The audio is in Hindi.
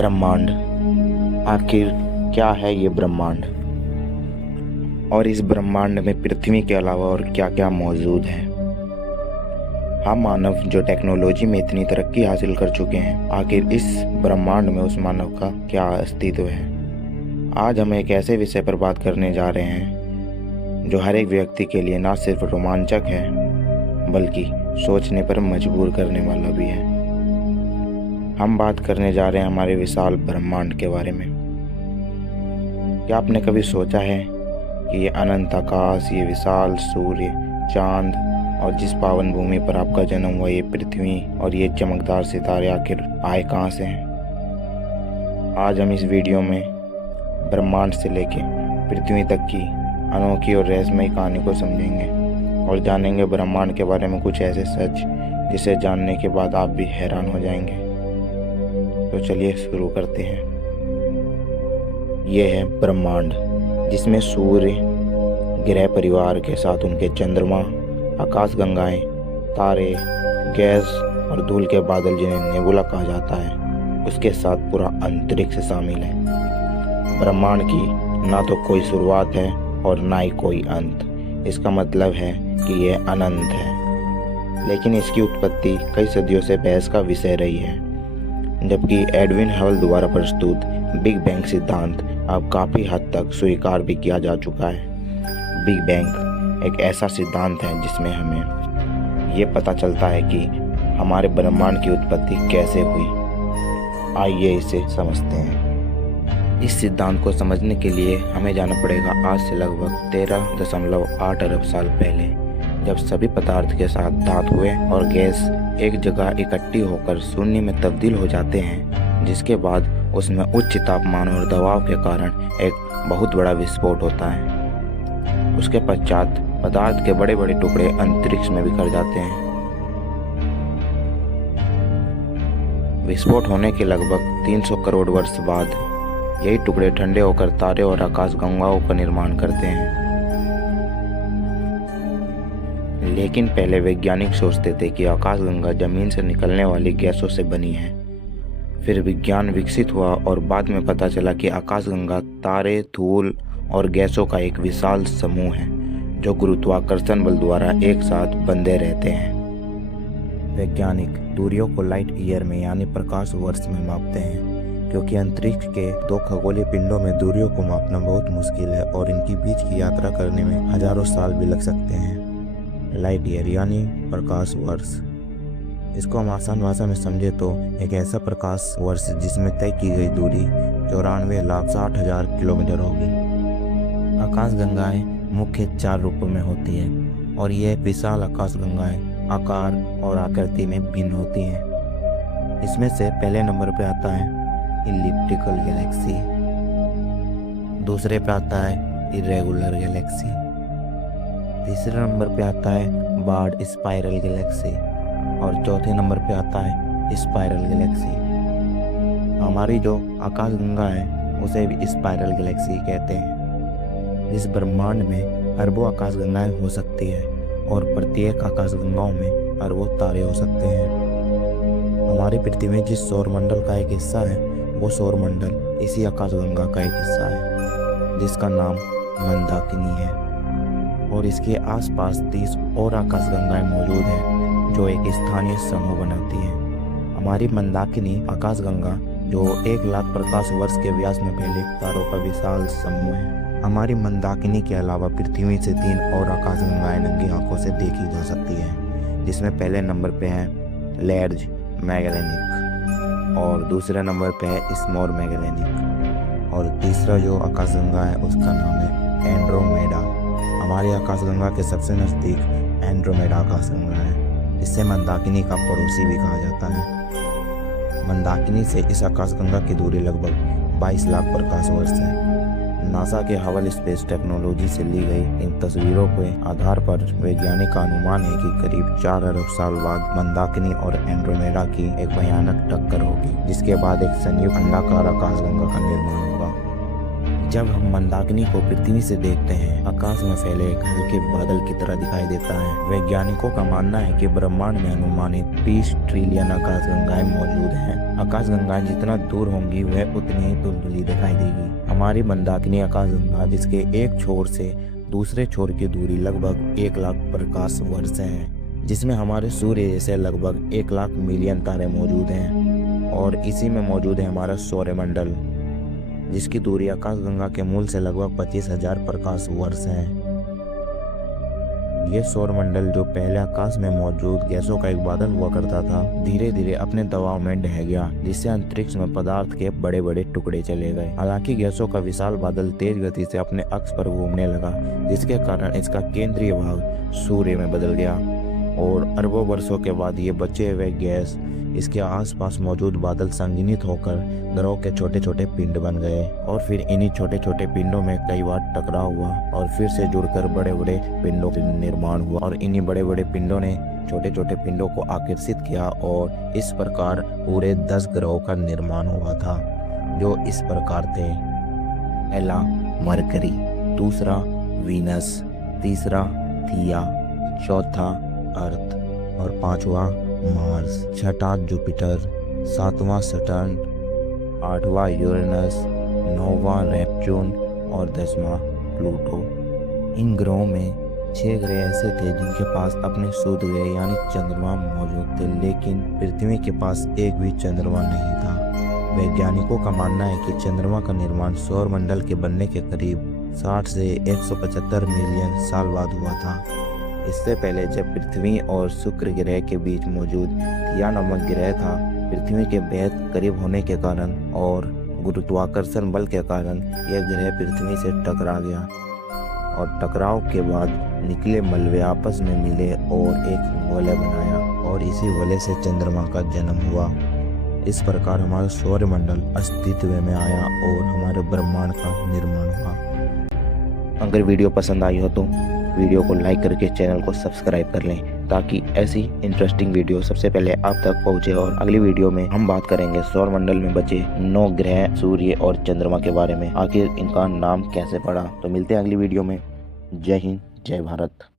ब्रह्मांड। आखिर क्या है ये ब्रह्मांड और इस ब्रह्मांड में पृथ्वी के अलावा और क्या क्या मौजूद है। हम मानव जो टेक्नोलॉजी में इतनी तरक्की हासिल कर चुके हैं, आखिर इस ब्रह्मांड में उस मानव का क्या अस्तित्व है। आज हम एक ऐसे विषय पर बात करने जा रहे हैं जो हर एक व्यक्ति के लिए ना सिर्फ रोमांचक है बल्कि सोचने पर मजबूर करने वाला भी है। हम बात करने जा रहे हैं हमारे विशाल ब्रह्मांड के बारे में। क्या आपने कभी सोचा है कि ये अनंत आकाश, ये विशाल सूर्य, चांद और जिस पावन भूमि पर आपका जन्म हुआ, ये पृथ्वी और ये चमकदार सितारे आखिर आए कहाँ से हैं। आज हम इस वीडियो में ब्रह्मांड से लेके पृथ्वी तक की अनोखी और रहस्यमयी कहानी को समझेंगे और जानेंगे ब्रह्मांड के बारे में कुछ ऐसे सच जिसे जानने के बाद आप भी हैरान हो जाएंगे। तो चलिए शुरू करते हैं। यह है ब्रह्मांड, जिसमें सूर्य, ग्रह परिवार के साथ उनके चंद्रमा, आकाशगंगाएं, तारे, गैस और धूल के बादल जिन्हें नेबुला कहा जाता है, उसके साथ पूरा अंतरिक्ष शामिल है। ब्रह्मांड की ना तो कोई शुरुआत है और ना ही कोई अंत। इसका मतलब है कि यह अनंत है, लेकिन इसकी उत्पत्ति कई सदियों से बहस का विषय रही है। जबकि एडविन हबल द्वारा प्रस्तुत बिग बैंग सिद्धांत अब काफ़ी हद तक स्वीकार भी किया जा चुका है। बिग बैंग एक ऐसा सिद्धांत है जिसमें हमें ये पता चलता है कि हमारे ब्रह्मांड की उत्पत्ति कैसे हुई। आइए इसे समझते हैं। इस सिद्धांत को समझने के लिए हमें जाना पड़ेगा आज से लगभग 13.8 अरब साल पहले, जब सभी पदार्थ के साथ धातुएं और गैस एक जगह इकट्ठी होकर शून्य में तब्दील हो जाते हैं, जिसके बाद उसमें उच्च तापमान और दबाव के कारण एक बहुत बड़ा विस्फोट होता है। उसके पश्चात पदार्थ के बड़े बड़े टुकड़े अंतरिक्ष में बिखर जाते हैं। विस्फोट होने के लगभग 300 करोड़ वर्ष बाद यही टुकड़े ठंडे होकर तारे और आकाशगंगाओं का निर्माण करते हैं। लेकिन पहले वैज्ञानिक सोचते थे कि आकाशगंगा जमीन से निकलने वाली गैसों से बनी है। फिर विज्ञान विकसित हुआ और बाद में पता चला कि आकाशगंगा तारे, धूल और गैसों का एक विशाल समूह है जो गुरुत्वाकर्षण बल द्वारा एक साथ बंधे रहते हैं। वैज्ञानिक दूरियों को लाइट ईयर में यानी प्रकाश वर्ष में मापते हैं, क्योंकि अंतरिक्ष के दो खगोलीय पिंडों में दूरियों को मापना बहुत मुश्किल है और इनकी बीच की यात्रा करने में हजारों साल भी लग सकते हैं। लाइट ईयर यानी प्रकाश वर्ष, इसको हम आसान भाषा में समझे तो एक ऐसा प्रकाश वर्ष जिसमें तय की गई दूरी 94,60,000 किलोमीटर होगी। आकाशगंगाएं मुख्य 4 रूपों में होती है और यह विशाल आकाशगंगाएं आकार और आकृति में भिन्न होती हैं। इसमें से पहले नंबर पर आता है इलिप्टिकल गैलेक्सी, दूसरे पे आता है इरेगुलर गैलेक्सी, तीसरे नंबर पे आता है बार्ड स्पाइरल गैलेक्सी और चौथे नंबर पे आता है स्पाइरल गैलेक्सी। हमारी जो आकाशगंगा है उसे भी स्पाइरल गैलेक्सी कहते हैं। इस ब्रह्मांड में अरबों आकाशगंगाएं हो सकती है और प्रत्येक आकाशगंगाओं में अरबों तारे हो सकते हैं। हमारी पृथ्वी जिस सौरमंडल का एक हिस्सा है, वो सौरमंडल इसी आकाशगंगा का एक हिस्सा है, जिसका नाम मंदाकिनी है और इसके आसपास 30 और आकाशगंगाएं मौजूद हैं जो एक स्थानीय समूह बनाती हैं। हमारी मंदाकिनी आकाशगंगा जो 1 लाख प्रकाश वर्ष के व्यास में फैले तारों का विशाल समूह है। हमारी मंदाकिनी के अलावा पृथ्वी से 3 और आकाशगंगाएं नंगी आंखों से देखी जा सकती हैं, जिसमें पहले नंबर पे है लैर्ज मैगेलेनिक और दूसरे नंबर पे है स्मॉल मैगेलेनिक और तीसरा जो आकाशगंगा है उसका नाम है एंड्रोमेडा। हमारी आकाशगंगा के सबसे नज़दीक एंड्रोमेडा आकाशगंगा है। इसे मंदाकिनी का पड़ोसी भी कहा जाता है। मंदाकिनी से इस आकाशगंगा की दूरी लगभग 22 लाख प्रकाश वर्ष है। नासा के हबल स्पेस टेक्नोलॉजी से ली गई इन तस्वीरों के आधार पर वैज्ञानिक का अनुमान है कि करीब 4 अरब साल बाद मंदाकिनी और एंड्रोमेडा की एक भयानक टक्कर होगी, जिसके बाद एक संयुक्त अंडाकार आकाशगंगा का निर्माण होगा। जब हम मंदाकिनी को पृथ्वी से देखते हैं, आकाश में फैले एक हल्के बादल की तरह दिखाई देता है। वैज्ञानिकों का मानना है कि ब्रह्मांड में अनुमानित 20 ट्रिलियन आकाशगंगाएं मौजूद हैं। आकाशगंगाएं जितना दूर होंगी वह उतनी ही धुंधली दिखाई देगी। हमारी मंदाकिनी आकाशगंगा, जिसके एक छोर से दूसरे छोर की दूरी लगभग 1 लाख प्रकाश वर्ष है, जिसमें हमारे सूर्य जैसे लगभग 1 लाख मिलियन तारे मौजूद हैं, और इसी में मौजूद है हमारा सौरमंडल, जिसकी दूरी आकाशगंगा के मूल से लगभग 25,000 प्रकाश वर्ष है। ये सौरमंडल, जो पहले आकाश में मौजूद गैसों का एक बादल हुआ करता था, धीरे धीरे अपने दबाव में ढह गया, जिससे अंतरिक्ष में पदार्थ के बड़े बड़े टुकड़े चले गए। हालांकि गैसों का विशाल बादल तेज गति से अपने अक्ष पर घूमने लगा, जिसके कारण इसका केंद्रीय भाग सूर्य में बदल गया, और अरबों वर्षों के बाद ये बचे हुए गैस इसके आसपास मौजूद बादल संघनित होकर ग्रहों के छोटे छोटे पिंड बन गए, और फिर इन्हीं छोटे छोटे पिंडों में कई बार टकराव हुआ, और फिर से जुड़कर बड़े बड़े पिंडों का निर्माण हुआ, और इन्हीं बड़े बड़े पिंडों ने छोटे छोटे पिंडों को आकर्षित किया, और इस प्रकार पूरे 10 ग्रहों का निर्माण हुआ था, जो इस प्रकार थे: पहला मरकरी, दूसरा वीनस, तीसरा थिया, चौथा अर्थ, और पांचवा मार्स, छठा जुपिटर, सातवां सटर्न, आठवां यूरेनस, नौवां नेपच्यून और 10वां प्लूटो। इन ग्रहों में 6 ग्रह ऐसे थे जिनके पास अपने शुद्ध ग्रह यानी चंद्रमा मौजूद थे, लेकिन पृथ्वी के पास एक भी चंद्रमा नहीं था। वैज्ञानिकों का मानना है कि चंद्रमा का निर्माण सौरमंडल के बनने के करीब 60 से 175 मिलियन साल बाद हुआ था। इससे पहले जब पृथ्वी और शुक्र ग्रह के बीच मौजूद थिया नामक ग्रह था, पृथ्वी के बेहद करीब होने के कारण और गुरुत्वाकर्षण बल के कारण यह ग्रह पृथ्वी से टकरा गया, और टकराव के बाद निकले मलबे आपस में मिले और एक वलय बनाया, और इसी वलय से चंद्रमा का जन्म हुआ। इस प्रकार हमारा सौरमंडल अस्तित्व में आया और हमारे ब्रह्मांड का निर्माण हुआ। अगर वीडियो पसंद आई हो तो वीडियो को लाइक करके चैनल को सब्सक्राइब कर लें, ताकि ऐसी इंटरेस्टिंग वीडियो सबसे पहले आप तक पहुंचे। और अगली वीडियो में हम बात करेंगे सौरमंडल में बचे 9 ग्रह, सूर्य और चंद्रमा के बारे में, आखिर इनका नाम कैसे पड़ा। तो मिलते हैं अगली वीडियो में। जय हिंद, जय भारत।